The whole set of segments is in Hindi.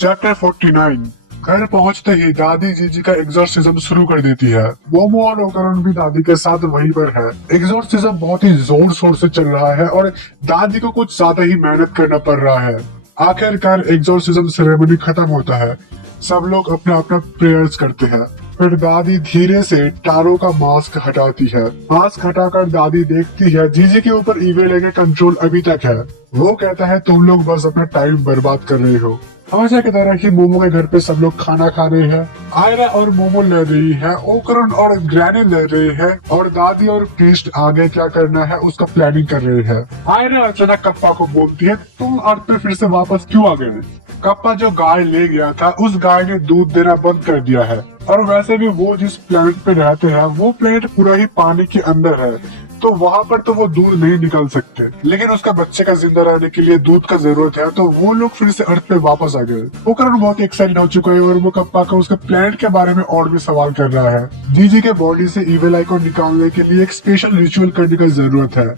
चैप्टर 49। घर पहुंचते ही दादी जीजी का एग्जॉर्सिज्म शुरू कर देती है। मोमो और ओकरण भी दादी के साथ वहीं पर है। एग्जॉर्सिज्म बहुत ही जोर शोर से चल रहा है और दादी को कुछ ज्यादा ही मेहनत करना पड़ रहा है। आखिरकार एग्जॉर्सिज्म सेरेमनी खत्म होता है। सब लोग अपना अपना प्रेयर्स करते हैं। फिर दादी धीरे से टारो का मास्क हटाती है। मास्क हटाकर दादी देखती है जीजी के ऊपर ईवेल का कंट्रोल अभी तक है। वो कहता है तुम लोग बस अपना टाइम बर्बाद कर रहे हो। हमेशा की तरह ही मोमो के घर पे सब लोग खाना खा रहे हैं। आयरा और मोमो लड़ रही है, ओकरण और ग्रैनी लड़ रहे हैं और दादी और प्रीस्ट आगे क्या करना है उसका प्लानिंग कर रहे हैं। आयरा अचानक कप्पा को बोलती है तुम अर्थ पे फिर से वापस क्यों आ गए? कप्पा जो गाय ले गया था उस गाय ने दूध देना बंद कर दिया है और वैसे भी वो जिस प्लेनेट पे रहते हैं वो प्लेनेट पूरा ही पानी के अंदर है, तो वहाँ पर तो वो दूध नहीं निकल सकते। लेकिन उसका बच्चे का जिंदा रहने के लिए दूध का जरूरत है, तो वो लोग फिर से अर्थ पे वापस आ गए। ओकरण बहुत एक्साइटेड हो चुका है और वो कप्पा को उसके प्लेनेट के बारे में और भी सवाल कर रहा है। जीजी के बॉडी से इविल आई को निकालने के लिए एक स्पेशल रिचुअल करने की जरूरत है,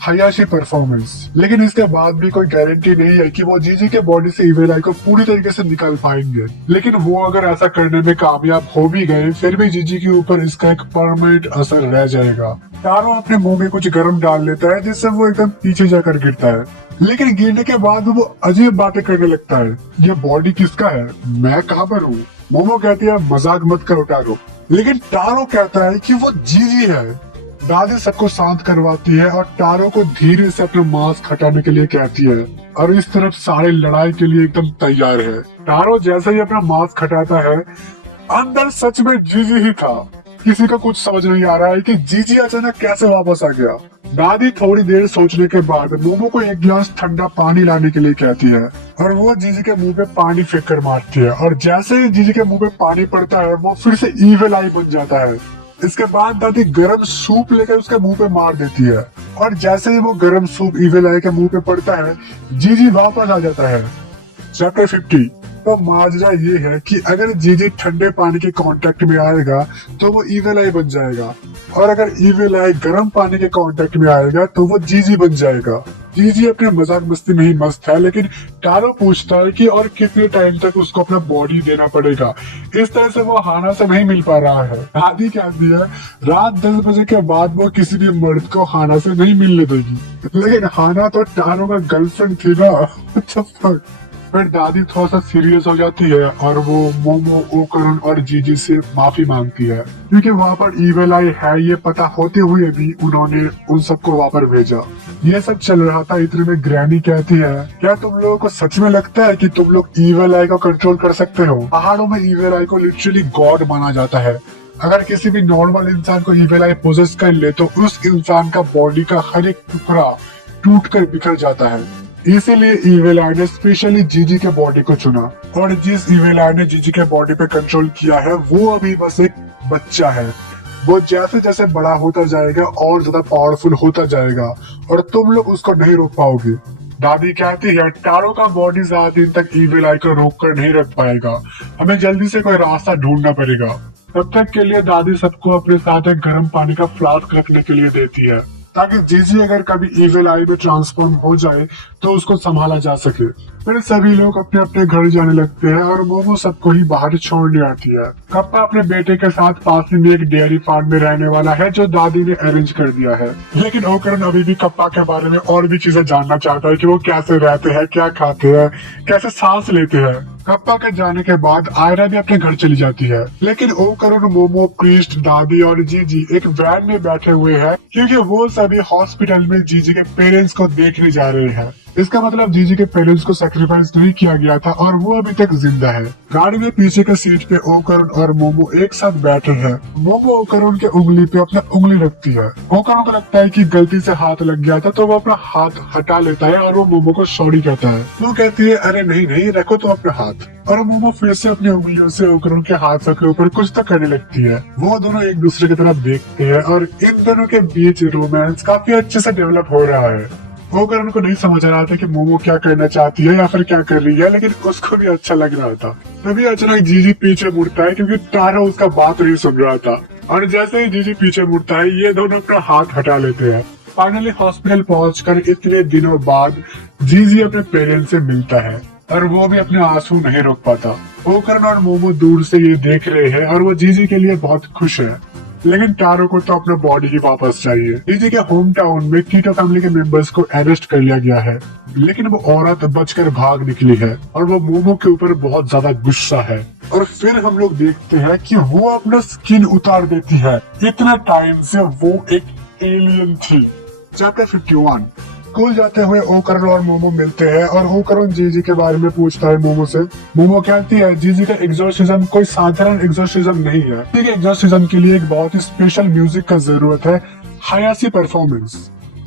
हयाशी परफॉर्मेंस। लेकिन इसके बाद भी कोई गारंटी नहीं है कि वो जीजी के बॉडी से इविल आई को पूरी तरीके से निकाल पाएंगे। लेकिन वो अगर ऐसा करने में कामयाब हो भी गए फिर भी जीजी के ऊपर इसका एक परमानेंट असर रह जाएगा। टारो अपने मुंह में कुछ गर्म डाल लेता है जिससे वो एकदम पीछे जाकर गिरता है। लेकिन गिरने के बाद वो अजीब बातें करने लगता है। ये बॉडी किसका है? मैं कहाँ पर हूँ? मोमो कहती है मजाक मत करो टारो। लेकिन टारो कहता है कि वो जीजी है। दादी सबको शांत करवाती है और टारो को धीरे से अपना मास्क हटाने के लिए कहती है और इस तरफ सारे लड़ाई के लिए एकदम तैयार है। टारो जैसे ही अपना मास्क हटाता है अंदर सच में जीजी ही था। किसी को कुछ समझ नहीं आ रहा है कि जीजी अचानक कैसे वापस आ गया। दादी थोड़ी देर सोचने के बाद मोमो को एक गिलास ठंडा पानी लाने के लिए कहती है और वो जीजी के मुंह पे पानी फेंक कर मारती है और जैसे ही जीजी के मुंह पे पानी पड़ता है वो फिर से इविल आई बन जाता है। इसके बाद दादी गरम सूप लेकर उसके मुंह पे मार देती है और जैसे ही वो गरम सूप इविल आई के मुंह पे पड़ता है जीजी वापस आ जाता है। चैप्टर 50। तो माजरा ये है कि अगर जीजी ठंडे पानी के कांटेक्ट में आएगा तो वो इविल आई बन जाएगा और अगर इविल आई गर्म पानी के कांटेक्ट में आएगा तो वो जीजी बन जाएगा। जीजी अपने मजाक मस्ती में ही मस्त है, लेकिन टारो पूछता है कि और कितने टाइम तक उसको अपना बॉडी देना पड़ेगा। इस तरह से वो हाना से नहीं मिल पा रहा है। दादी कहती है रात 10 बजे के बाद वो किसी भी मर्द को हाना से नहीं मिलने देगी। लेकिन हाना तो टारो का गर्लफ्रेंड थी ना। फिर दादी थोड़ा सा सीरियस हो जाती है और वो मोमो, ओकरण और जीजी से माफी मांगती है क्योंकि वहाँ पर इविल आई है ये पता होते हुए भी उन्होंने उन सबको वहाँ पर भेजा। ये सब चल रहा था इतने में ग्रैनी कहती है क्या तुम लोगों को सच में लगता है कि तुम लोग इविल आई को कंट्रोल कर सकते हो? पहाड़ों में इविल आई को लिटरली गॉड माना जाता है। अगर किसी भी नॉर्मल इंसान को इविल आई पोजेस कर ले तो उस इंसान का बॉडी का हर एक टुकड़ा टूट कर बिखर जाता है। इसीलिए इविल आई ने स्पेशली जीजी के बॉडी को चुना और जिस इविल आई ने जीजी के बॉडी पे कंट्रोल किया है वो अभी बस एक बच्चा है। वो जैसे जैसे बड़ा होता जाएगा और ज्यादा पावरफुल होता जाएगा और तुम लोग उसको नहीं रोक पाओगे। दादी कहती है टारो का बॉडी ज्यादा दिन तक इविल आई को रोक कर नहीं रख पाएगा, हमें जल्दी से कोई रास्ता ढूंढना पड़ेगा। तब तक के लिए दादी सबको अपने साथ एक गर्म पानी का फ्लास्क रखने के लिए देती है ताकि जीजी अगर कभी इविल आई में ट्रांसफॉर्म हो जाए तो उसको संभाला जा सके। फिर सभी लोग अपने अपने घर जाने लगते हैं और मोमो सबको ही बाहर छोड़ने आती है। कप्पा अपने बेटे के साथ पास ही में एक डेयरी फार्म में रहने वाला है जो दादी ने अरेंज कर दिया है। लेकिन ओकरण अभी भी कप्पा के बारे में और भी चीजें जानना चाहता है कि वो कैसे रहते हैं, क्या खाते हैं, कैसे सांस लेते हैं। कप्पा के जाने के बाद आयरा भी अपने घर चली जाती है, लेकिन ओकरण, मोमो, प्रीस्ट, दादी और जीजी एक वैन में बैठे हुए हैं क्योंकि वो सभी हॉस्पिटल में जीजी के पेरेंट्स को देखने जा रहे हैं। इसका मतलब जीजी के पेरेंट्स को सैक्रिफाइस नहीं किया गया था और वो अभी तक जिंदा है। गाड़ी में पीछे के सीट पे ओकरण और मोमो एक साथ बैठे हैं। मोमो ओकरण के उंगली पे अपना उंगली रखती है। ओकरण को लगता है कि गलती से हाथ लग गया था तो वो अपना हाथ हटा लेता है और वो मोमो को सॉरी कहता है। वो कहती है अरे नहीं नहीं रखो तो अपना हाथ, और मोमो फिर से अपनी उंगलियों से ओकरण के हाथों के ऊपर कुछ तो करने लगती है। वो दोनों एक दूसरे की तरफ देखते हैं और इन दोनों के बीच रोमांस काफी अच्छे से डेवलप हो रहा है। ओकरण को नहीं समझ रहा था कि मोमो क्या करना चाहती है या फिर क्या कर रही है, लेकिन उसको भी अच्छा लग रहा था। तभी अचानक जीजी पीछे मुड़ता है क्योंकि टारो उसका बात नहीं सुन रहा था और जैसे ही जीजी पीछे मुड़ता है ये दोनों अपना हाथ हटा लेते हैं। फाइनली हॉस्पिटल पहुंचकर इतने दिनों बाद जीजी अपने पेरेंट्स से मिलता है। और वो भी अपने आंसू नहीं रोक पाता। ओकरन और मोमो दूर से ये देख रहे हैं और वो जीजी के लिए बहुत खुश है, लेकिन टारो को तो अपना बॉडी ही वापस चाहिए। जीजी के होम टाउन में कीटो फैमिली के मेंबर्स को अरेस्ट कर लिया गया है, लेकिन वो औरत बचकर भाग निकली है और वो मोमो के ऊपर बहुत ज्यादा गुस्सा है। और फिर हम लोग देखते हैं कि वो अपना स्किन उतार देती है। इतना टाइम से वो एक एलियन थी। चैप्टर 51। स्कूल जाते हुए ओकरन और मोमो मिलते हैं और ओकरन जीजी के बारे में पूछता है मोमो से। मोमो कहती है जीजी का एग्जॉर्सिज्म कोई साधारण एग्जॉर्सिज्म नहीं है। जीजी के एग्जॉर्सिज्म के लिए एक बहुत ही स्पेशल म्यूजिक का जरूरत है, हायासी परफॉर्मेंस।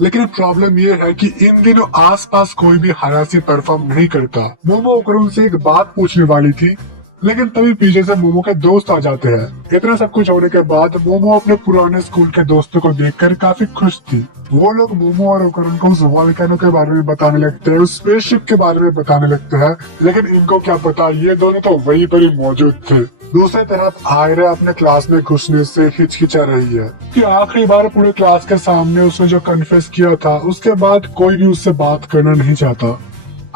लेकिन प्रॉब्लम ये है कि इन दिनों आसपास कोई भी हायासी परफॉर्म नहीं करता। मोमो ओकरन से एक बात पूछने वाली थी, लेकिन तभी पीछे से मोमो के दोस्त आ जाते हैं। इतना सब कुछ होने के बाद मोमो अपने पुराने स्कूल के दोस्तों को देखकर काफी खुश थी। वो लोग मोमो और ओकरन को उस वोल्केनो के बारे में बताने लगते हैं, उस स्पेसशिप के बारे में बताने लगते हैं, लेकिन इनको क्या पता ये दोनों तो वहीं पर ही मौजूद थे। दूसरी तरफ आयरा अपने क्लास में घुसने से हिचकिचा रही है कि आखिरी बार पूरे क्लास के सामने उसने जो कन्फेस किया था उसके बाद कोई भी उससे बात करना नहीं चाहता।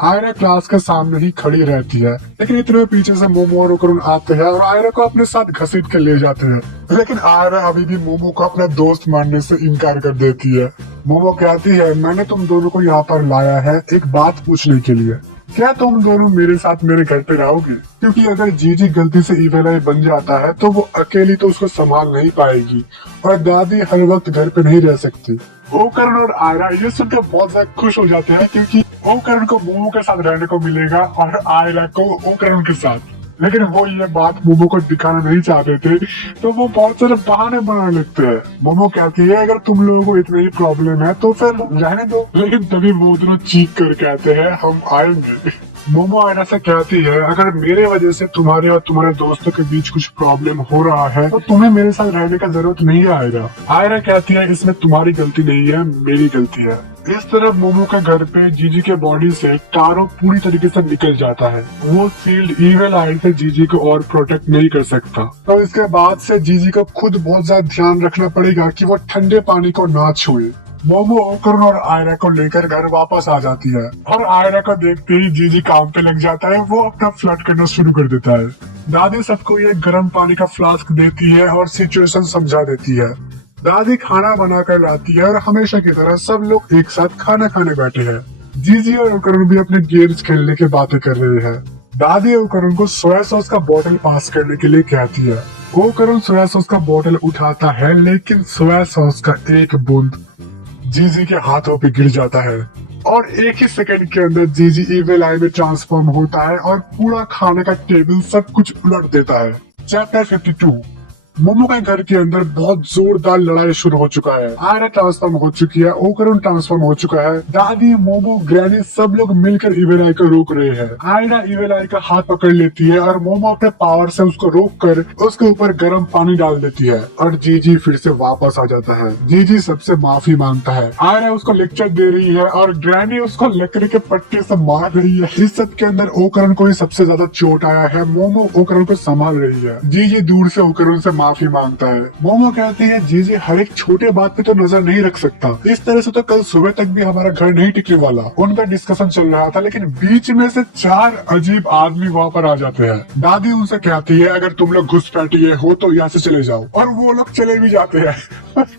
आयरा क्लास के सामने ही खड़ी रहती है, लेकिन इतने पीछे से मोमो और ओकरन आते हैं और आयरा को अपने साथ घसीट कर ले जाते हैं। लेकिन आयरा अभी भी मोमो को अपना दोस्त मानने से इनकार कर देती है। मोमो कहती है मैंने तुम दोनों को यहाँ पर लाया है एक बात पूछने के लिए, क्या तुम दोनों मेरे साथ मेरे घर पे रहोगे? क्योंकि अगर जीजी गलती से इविल आई बन जाता है तो वो अकेली तो उसको संभाल नहीं पाएगी और दादी हर वक्त घर पे नहीं रह सकती। ओकरन और आयरा ये सुनकर बहुत ज्यादा खुश हो जाते हैं, क्योंकि ओकरन को मोमो के साथ रहने को मिलेगा और आयरा को ओकरन के साथ। लेकिन वो ये बात मोमो को दिखाना नहीं चाहते थे, तो वो बहुत सारे बहाने बनाने लगते हैं। मोमो कहती है अगर तुम लोगों को इतनी ही प्रॉब्लम है तो फिर रहने दो, लेकिन तभी वो दोनों चीख कर कहते हैं हम आएंगे। मोमो आयरा से कहती है अगर मेरे वजह से तुम्हारे और तुम्हारे दोस्तों के बीच कुछ प्रॉब्लम हो रहा है तो तुम्हें मेरे साथ रहने का जरूरत नहीं आएगा। आयरा कहती है इसमें तुम्हारी गलती नहीं है, मेरी गलती है। इस तरफ मोमो के घर पे जीजी के बॉडी से टारो पूरी तरीके से निकल जाता है। वो सील्ड इविल आई से जीजी को और प्रोटेक्ट नहीं कर सकता, तो इसके बाद से जीजी को खुद बहुत ज्यादा ध्यान रखना पड़ेगा कि वो ठंडे पानी को ना छुए। मोमो ओकरन और आयरा को लेकर घर वापस आ जाती है और आयरा को देखते ही जीजी काम पे लग जाता है। वो अपना फ्लर्ट करना शुरू कर देता है। दादी सबको ये गर्म पानी का फ्लास्क देती है और सिचुएशन समझा देती है। दादी खाना बनाकर लाती है और हमेशा की तरह सब लोग एक साथ खाना खाने बैठे हैं। जीजी और ओकरन भी अपने गेम्स खेलने की बातें कर रहे हैं। दादी ओकरन को सोया सॉस का बोतल पास करने के लिए कहती है। ओकरन सोया सॉस का बोतल उठाता है, लेकिन सोया सॉस का एक बूंद जीजी के हाथों पे गिर जाता है और एक ही सेकंड के अंदर जीजी इविल आई में ट्रांसफॉर्म होता है और पूरा खाने का टेबल सब कुछ उलट देता है। चैप्टर 52। मोमो के घर के अंदर बहुत जोरदार लड़ाई शुरू हो चुका है। आयरा ट्रांसफॉर्म हो चुकी है, ओकरन ट्रांसफॉर्म हो चुका है। दादी, मोमो, ग्रैनी सब लोग मिलकर इविल आई को रोक रहे हैं। आयरा इविल आई का हाथ पकड़ लेती है और मोमो अपने पावर से उसको रोक कर उसके ऊपर गर्म पानी डाल देती है और जीजी फिर से वापस आ जाता है। जीजी सबसे माफी मांगता है। आयरा उसको लेक्चर दे रही है और ग्रैनी उसको लकड़ी के पट्टे से मार रही है। इस सब के अंदर ओकरन को ही सबसे ज्यादा चोट आया है। मोमो ओकरन को संभाल रही है। जीजी दूर से ओकरन से माफी मांगता है। मोमो कहती है जीजी हर एक छोटे बात पे तो नजर नहीं रख सकता, इस तरह से तो कल सुबह तक भी हमारा घर नहीं टिकने वाला। उनका डिस्कशन चल रहा था, लेकिन बीच में से 4 अजीब आदमी वहाँ पर आ जाते हैं। दादी उनसे कहती है अगर तुम लोग घुसपैठिए हो तो यहाँ से चले जाओ, और वो लोग चले भी जाते हैं।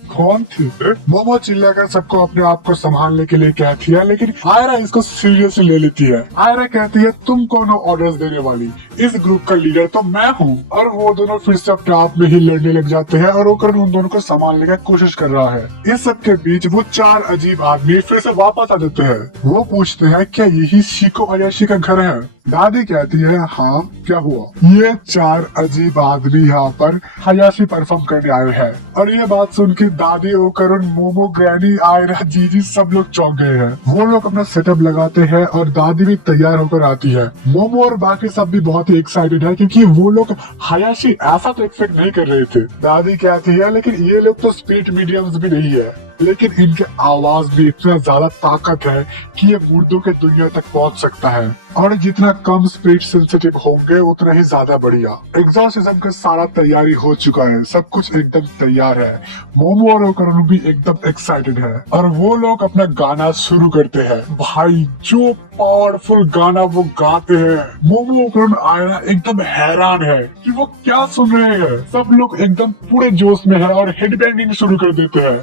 कौन थे? मोमो चिल्लाकर सबको अपने आप को संभालने के लिए कहती है, लेकिन आयरा इसको सीरियसली ले लेती है। आयरा कहती है तुम कौन हो ऑर्डर्स देने वाली, इस ग्रुप का लीडर तो मैं हूँ। और वो दोनों फिर से अपने आप में ही लड़ने लग जाते हैं और ओकरन उन दोनों को संभालने की कोशिश कर रहा है। इस सब के बीच वो 4 अजीब आदमी फिर से वापस आ जाते हैं। वो पूछते हैं क्या यही शिको अयाशी का घर है? दादी कहती है हाँ, क्या हुआ? ये 4 अजीब आदमी यहाँ पर हयाशी परफॉर्म करने आए हैं। और ये बात सुन के दादी, ओकरन, मोमो, ग्रैनी, आयरा, जीजी सब लोग चौंक गए हैं। वो लोग अपना सेटअप लगाते हैं और दादी भी तैयार होकर आती है। मोमो और बाकी सब भी बहुत ही एक्साइटेड है, क्योंकि वो लोग हयाशी ऐसा तो एक्सपेक्ट नहीं कर रहे थे। दादी कहती है लेकिन ये लोग तो स्पीड मीडियम्स भी नहीं है। लेकिन इनके आवाज में इतना ज्यादा ताकत है कि ये मुर्दों के दुनिया तक पहुंच सकता है, और जितना कम स्पीड सेंसिटिव होंगे उतना ही ज्यादा बढ़िया। एग्जॉर्सिज्म का सारा तैयारी हो चुका है, सब कुछ एकदम तैयार है। मोमो और ओकरण भी एकदम एक्साइटेड है और वो लोग अपना गाना शुरू करते हैं। भाई जो पावरफुल गाना वो गाते हैं, मोमो ओकरण आयरा एकदम हैरान है कि वो क्या सुन रहे हैं। सब लोग एकदम पूरे जोश में है और हेडबैंगिंग शुरू कर देते हैं,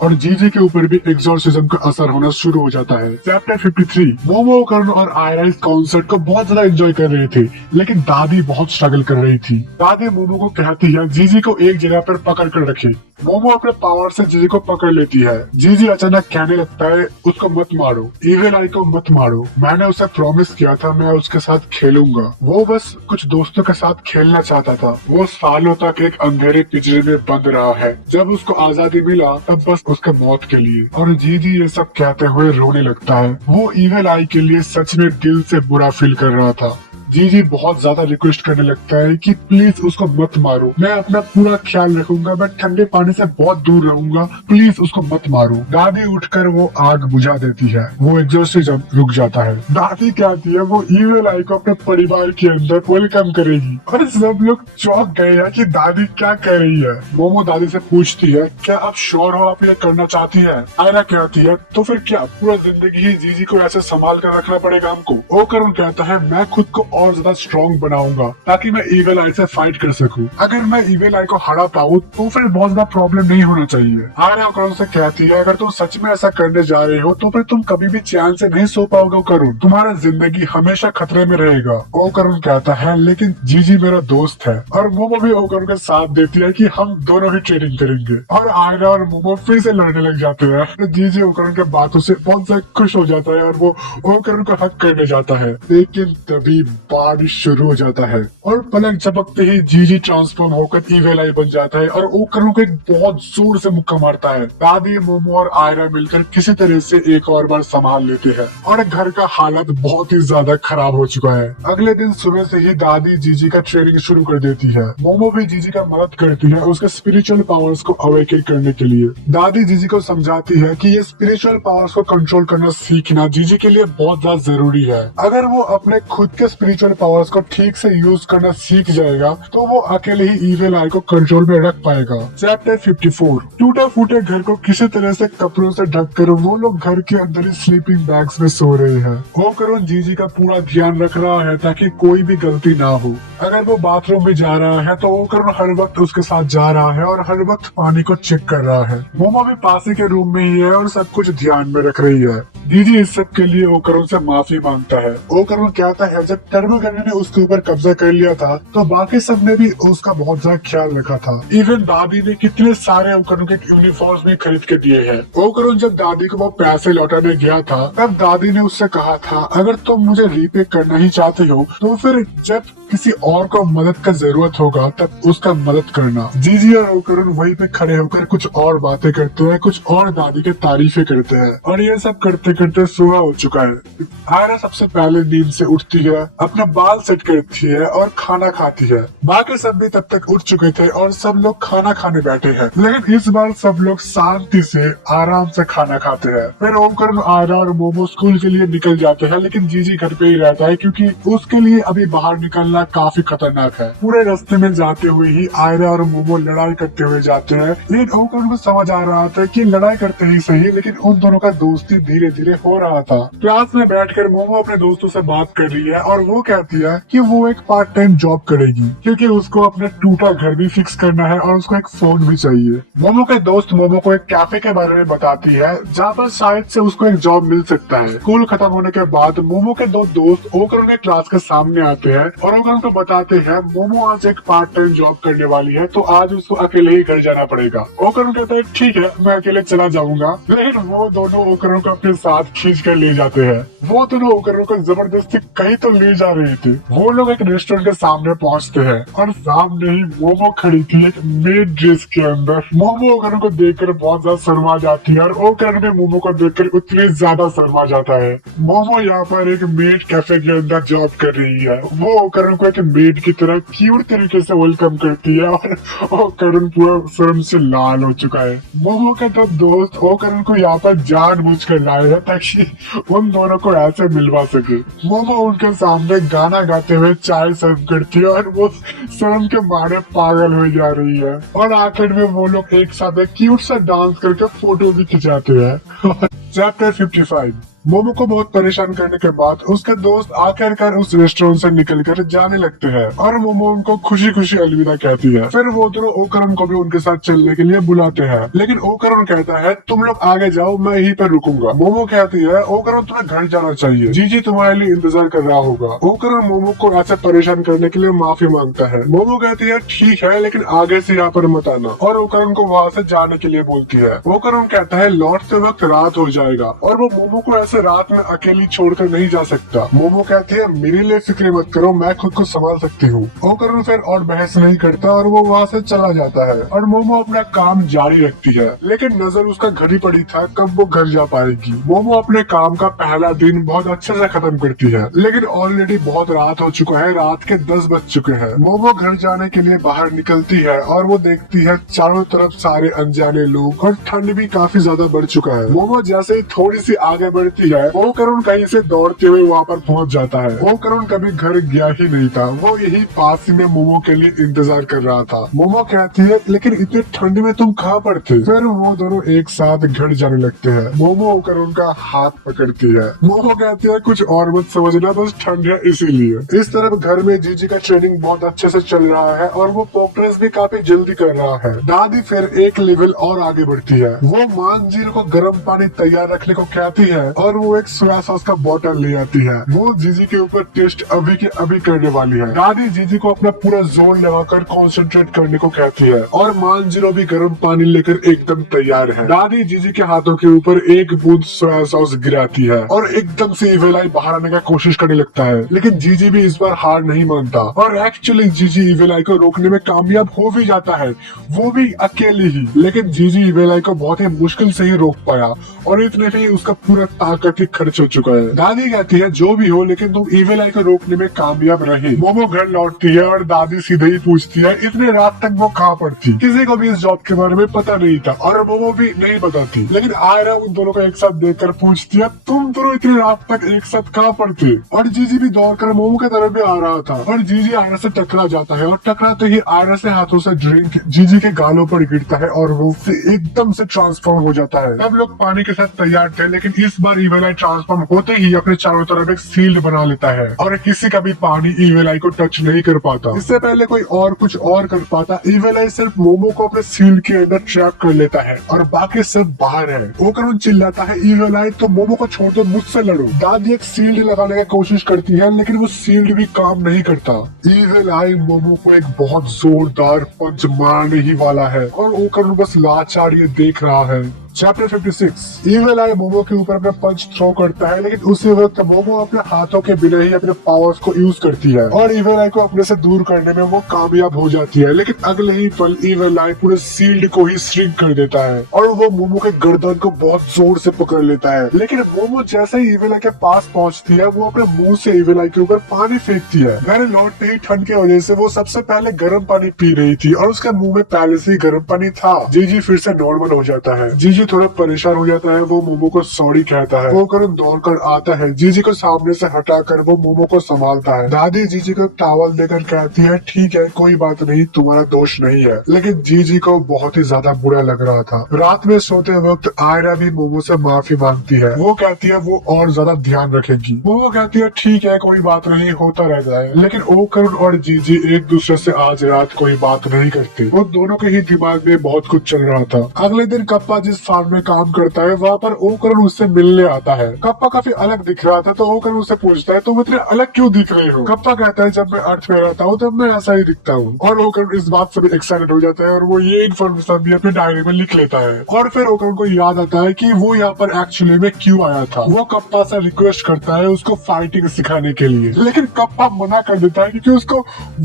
और जीजी के ऊपर भी एग्जॉर्सिज्म का असर होना शुरू हो जाता है। चैप्टर 53। मोमो ओकरण और आयरा इस कॉन्सर्ट को बहुत ज्यादा एंजॉय कर रहे थे, लेकिन दादी बहुत स्ट्रगल कर रही थी। दादी मोमो को कहती है जीजी को एक जगह पर पकड़ कर रखे। मोमो अपने पावर से जीजी को पकड़ लेती है। जीजी अचानक कहने लगता है उसको मत मारो, इविल आई को मत मारो, मैंने उसे प्रॉमिस किया था मैं उसके साथ खेलूंगा। वो बस कुछ दोस्तों के साथ खेलना चाहता था। वो सालों तक एक अंधेरे पिंजरे में बंद रहा है, जब उसको आजादी मिला तब बस उसके मौत के लिए। और जीजी ये सब कहते हुए रोने लगता है। वो इविल आई के लिए सच में दिल से बुरा फील कर रहा था। जीजी बहुत ज्यादा रिक्वेस्ट करने लगता है कि प्लीज उसको मत मारो, मैं अपना पूरा ख्याल रखूंगा, मैं ठंडे पानी से बहुत दूर रहूंगा, प्लीज उसको मत मारो। दादी उठकर वो आग बुझा देती है। वो एग्जॉर्सिज्म रुक जाता है। दादी कहती है वो इविल आई को अपने परिवार के अंदर वेलकम करेगी, और सब लोग चौंक गए हैं कि दादी क्या कह रही है। मोमो दादी से पूछती है क्या आप श्योर हो आप ये करना चाहती है? आयरा कहती है तो फिर क्या पूरा जिंदगी ही जीजी को ऐसे संभाल कर रखना पड़ेगा हमको? ओकरण कहता है मैं खुद को और ज्यादा स्ट्रॉन्ग बनाऊंगा ताकि मैं इविल आई से फाइट कर सकूं। अगर मैं इविल आई को हरा पाऊं तो फिर बहुत ज्यादा प्रॉब्लम नहीं होना चाहिए। आयरा ओकरण से कहती है अगर तुम सच में ऐसा करने जा रहे हो तो फिर तुम कभी भी चैन से नहीं सो पाओगे ओकरण, तुम्हारा जिंदगी हमेशा खतरे में रहेगा। ओकरण कहता है लेकिन जीजी मेरा दोस्त है, और मोमो भी ओकरण का साथ देती है कि हम दोनों ही ट्रेनिंग करेंगे। और आयरा और मोमो फिर से लड़ने लग जाते हैं। जीजी ओकरण के बातों से बहुत ज्यादा खुश हो जाता है और वो ओकरण को हक करने जाता है, लेकिन तभी बारिश शुरू हो जाता है और पलक झपकते ही जीजी ट्रांसफॉर्म होकर इविल आई बन जाता है और ओकरण को एक बहुत जोर से मुक्का मारता है। दादी मोमो और आयरा मिलकर किसी तरह से एक और बार संभाल लेते हैं और घर का हालत बहुत ही ज्यादा खराब हो चुका है। अगले दिन सुबह से ही दादी जीजी का ट्रेनिंग शुरू कर देती है। मोमो भी जीजी का मदद करती है उसके स्पिरिचुअल पावर्स को अवेकन करने के लिए। दादी जीजी को समझाती है कि ये स्पिरिचुअल पावर्स को कंट्रोल करना सीखना जीजी के लिए बहुत ज्यादा जरूरी है। अगर वो अपने खुद के स्पिरिचुअल पावर्स को ठीक से यूज करना सीख जाएगा तो वो अकेले ही इविल आई को कंट्रोल में रख पाएगा। चैप्टर 54। टूटे फूटे घर को किसी तरह से कपड़ों से ढककर वो लोग घर के अंदर ही स्लीपिंग बैग्स में सो रहे हैं। ओकरण जीजी का पूरा ध्यान रख रहा है ताकि कोई भी गलती ना हो। अगर वो बाथरूम में जा रहा है तो ओकरण हर वक्त उसके साथ जा रहा है और हर वक्त पानी को चेक कर रहा है। मोमो भी पास के रूम में ही है और सब कुछ ध्यान में रख रही है। जीजी इस सब के लिए ओकरण से माफी मांगता है। ओकरण कहता है जब टर्बोगन ने उसके ऊपर कब्जा कर लिया था तो बाकी सब ने भी उसका बहुत ज्यादा ख्याल रखा था। इवन दादी ने कितने सारे ओकरण के यूनिफॉर्म्स भी खरीद के दिए हैं। ओकरण जब दादी को वो पैसे लौटाने गया था तब दादी ने उससे कहा था अगर तुम मुझे रीपे करना ही चाहते हो तो फिर जब किसी और को मदद का जरूरत होगा तब उसका मदद करना। जीजी और ओकरण वहीं पे खड़े होकर कुछ और बातें करते हैं, कुछ और दादी के तारीफें करते हैं, और ये सब करते करते सुबह हो चुका है। आयरा सबसे पहले नींद से उठती है, अपना बाल सेट करती है और खाना खाती है। बाकी सब भी तब तक उठ चुके थे और सब लोग खाना खाने बैठे हैं, लेकिन इस बार सब लोग शांति से आराम से खाना खाते हैं। फिर ओमकरण, आयरा और मोमो स्कूल के लिए निकल जाते हैं, लेकिन जीजी घर पे ही रहता है क्योंकि उसके लिए अभी बाहर निकलना काफी खतरनाक है। पूरे रास्ते में जाते हुए ही आयरा और मोमो लड़ाई करते हुए जाते हैं, लेकिन ओमकरण को समझ आ रहा था कि लड़ाई करते ही सही, लेकिन उन दोनों का दोस्ती धीरे धीरे हो रहा था। क्लास में बैठकर मोमो अपने दोस्तों से बात कर रही है और वो कहती है कि वो एक पार्ट टाइम जॉब करेगी क्योंकि उसको अपना टूटा घर भी फिक्स करना है और उसको एक फोन भी चाहिए। मोमो के दोस्त मोमो को एक कैफे के बारे में बताती है जहाँ पर शायद से उसको एक जॉब मिल सकता है। स्कूल खत्म होने के बाद मोमो के दो दोस्त ओकरण के क्लास के सामने आते हैं और ओकरण को बताते हैं मोमो आज एक पार्ट टाइम जॉब करने वाली है तो आज उसको अकेले ही घर जाना पड़ेगा। ओकरण कहता है ठीक है मैं अकेले चला जाऊंगा, लेकिन वो दोनों ओकरण को अपने साथ खींच कर ले जाते हैं। वो दोनों ओकरण को जबरदस्ती कहीं तो ले जा रहे थे। वो लोग एक रेस्टोरेंट के सामने पहुंचते हैं और सामने ही मोमो खड़ी थी एक मेड ड्रेस के अंदर। मोमो ओकरण को देखकर बहुत ज्यादा शर्मा जाती है और ओकरण भी मोमो को देखकर उतनी ज्यादा शर्मा जाता है। मोमो यहाँ पर एक मेड कैफे के अंदर जॉब कर रही है। वो ओकरण को एक मेड की तरह क्यूट तरीके से वेलकम करती है और करण पूरा शर्म से लाल हो चुका है। मोमो का तो दोस्त वो करण को यहाँ पर जानबूझ कर लाए है ताकि उन दोनों को ऐसे मिलवा सके। मोमो उनके सामने गाना गाते हुए चाय सर्व करती है और वो शर्म के मारे पागल हो जा रही है और आखिर में वो लोग एक साथ एक क्यूट सा डांस करके फोटो भी खिंचाते हैं। चैप्टर 55। मोमो को बहुत परेशान करने के बाद उसके दोस्त आखिरकार उस रेस्टोरेंट से निकलकर जाने लगते हैं और मोमो उनको खुशी खुशी अलविदा कहती है। फिर वो दोनों ओकरन को भी उनके साथ चलने के लिए बुलाते हैं, लेकिन ओकरन कहता है तुम लोग आगे जाओ, मैं यहीं पर रुकूंगा। मोमो कहती है ओकरन तुम्हें घर जाना चाहिए, जीजी तुम्हारे लिए इंतजार कर रहा होगा। ओकरन मोमो को ऐसे परेशान करने के लिए माफी मांगता है। मोमो कहती है ठीक है, लेकिन आगे से यहाँ पर मत आना, और ओकरन को वहाँ से जाने के लिए बोलती है। ओकरन कहता है लौटते वक्त रात हो जाएगा और वो मोमो को ऐसे रात में अकेली छोड़कर नहीं जा सकता। मोमो कहती है मेरे लिए फिक्र मत करो, मैं खुद को संभाल सकती हूँ। ओकरन फिर और बहस नहीं करता और वो वहाँ से चला जाता है और मोमो अपना काम जारी रखती है, लेकिन नजर उसका घर ही पड़ी था कब वो घर जा पाएगी। मोमो अपने काम का पहला दिन बहुत अच्छे से खत्म करती है, लेकिन ऑलरेडी बहुत रात हो चुका है, रात के 10 बज चुके हैं। मोमो घर जाने के लिए बाहर निकलती है और वो देखती है चारों तरफ सारे अनजाने लोग और ठंड भी काफी ज्यादा बढ़ चुका है। मोमो जैसे ही थोड़ी सी आगे बढ़ती है ओकरन कहीं से दौड़ते हुए वहाँ पर पहुँच जाता है। ओकरन कभी घर गया ही नहीं था, वो यही पास ही में मोमो के लिए इंतजार कर रहा था। मोमो कहती है लेकिन इतनी ठंड में तुम कहाँ पर थे? फिर वो दोनों एक साथ घर जाने लगते हैं। मोमो ओकरन का हाथ पकड़ती है। मोमो कहती है कुछ और मत समझना, बस ठंड है इसीलिए। इस तरफ घर में जीजी का ट्रेनिंग बहुत अच्छे से चल रहा है और वो प्रोग्रेस भी काफी जल्दी कर रहा है। दादी फिर एक लेवल और आगे बढ़ती है। वो मानजीरो को गर्म पानी तैयार रखने को कहती है और वो एक सोया सॉस का बोतल ले आती है। वो जीजी के ऊपर टेस्ट अभी के अभी करने वाली है। दादी जीजी को अपना पूरा जोर लगाकर कंसंट्रेट करने को कहती है और मानजीरो भी गर्म पानी लेकर एकदम तैयार है। दादी जीजी के हाथों के ऊपर एक बूंद सोया सॉस गिराती है और एकदम से इविल आई बाहर आने का कोशिश करने लगता है, लेकिन जीजी भी इस बार हार नहीं मानता और एक्चुअली जीजी इविल आई को रोकने में कामयाब हो भी जाता है, वो भी अकेली ही। लेकिन जीजी इविल आई को बहुत ही मुश्किल से ही रोक पाया और इतने में ही उसका पूरा ताकत ही खर्च हो चुका है। दादी कहती है जो भी हो, लेकिन तुम इविल आई को रोकने में कामयाब रहे। मोमो घर लौटती है और दादी सीधे ही पूछती है इतने रात तक वो कहाँ पर थी? किसी को भी इस जॉब के बारे में पता नहीं था और मोमो भी नहीं बताती, लेकिन आयरा उन दोनों को एक साथ देखकर पूछती है तुम दोनों इतनी रात तक एक साथ कहाँ पर थे? और जीजी भी दौड़कर मोमो की तरफ भी आ रहा था और जीजी आयरा से टकरा जाता है और टकराते ही आयरा से हाथों से ड्रिंक जीजी के गालों पर गिरता है और वो एकदम से ट्रांसफॉर्म हो जाता है। सब लोग पानी के साथ तैयार थे, लेकिन इस बार इविल आई ट्रांसफॉर्म होते ही अपने चारों तरफ एक शील्ड बना लेता है और किसी का भी पानी इविल आई को टच नहीं कर पाता। इससे पहले कोई और कुछ और कर पाता, इविल आई सिर्फ मोमो को अपने शील्ड के अंदर ट्रैप कर लेता है और बाकी सब बाहर है। ओकरन चिल्लाता है इविल आई तो मोमो को छोड़ दो, मुझसे लड़ो। दादी एक शील्ड लगाने की कोशिश करती है, लेकिन वो शील्ड भी काम नहीं करता। इविल आई मोमो को एक बहुत जोरदार पंच मारने ही वाला है और ओकरन बस लाचार ये देख रहा है। चैप्टर 56। इविल आई मोमो के ऊपर अपना पंच थ्रो करता है, लेकिन उसी वक्त मोमो अपने हाथों के बिना ही अपने पावर्स को यूज करती है और इविल आई को अपने से दूर करने में वो कामयाब हो जाती है। लेकिन अगले ही पल इविल आई पूरे शील्ड को ही श्रिंक कर देता है और वो मोमो के गर्दन को बहुत जोर से पकड़ लेता है। लेकिन मोमो जैसे ही इविल आई के पास पहुंचती है, वो अपने मुंह से इविल आई के ऊपर पानी फेंकती है। घर लौटते ही ठंड की वजह से वो सबसे पहले गर्म पानी पी रही थी और उसके मुंह में पहले से ही गर्म पानी था। जीजी फिर से नॉर्मल हो जाता है। जीजी थोड़ा परेशान हो जाता है, वो मोमो को सॉरी कहता है। वो करण दौड़कर आता है, जीजी को सामने से हटाकर वो मोमो को संभालता है। दादी जीजी को टॉवल देकर कहती है ठीक है कोई बात नहीं, तुम्हारा दोष नहीं है। लेकिन जीजी को बहुत ही ज्यादा बुरा लग रहा था। रात में सोते वक्त आयरा भी मोमो से माफी मांगती है। वो कहती है वो और ज्यादा ध्यान रखेगी। मोमो कहती है ठीक है कोई बात नहीं, होता रहता है। लेकिन ओकरण और जीजी एक दूसरे से आज रात कोई बात नहीं करते। वो दोनों के ही दिमाग में बहुत कुछ चल रहा था। अगले दिन कप्पा जिस फार्म में काम करता है वहाँ पर ओकरण उससे मिलने आता है। कप्पा काफी अलग दिख रहा था, तो ओकरण उससे पूछता है तुम इतने अलग क्यों दिख रहे हो? कप्पा कहता है जब मैं अर्थ में रहता हूँ तब मैं ऐसा ही दिखता हूँ। और ओकरण इस बात से भी एक्साइटेड हो जाता है और वो ये इन्फॉर्मेशन भी अपने डायरी में लिख लेता है। और फिर ओकरण को याद आता है कि वो यहाँ पर एक्चुअली में क्यों आया था। वो कप्पा से रिक्वेस्ट करता है उसको फाइटिंग सिखाने के लिए, लेकिन कप्पा मना कर देता है क्योंकि उसको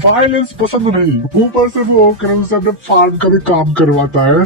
वायलेंस पसंद नहीं। ऊपर से वो ओकरण से अपने फार्म का भी काम करवाता है।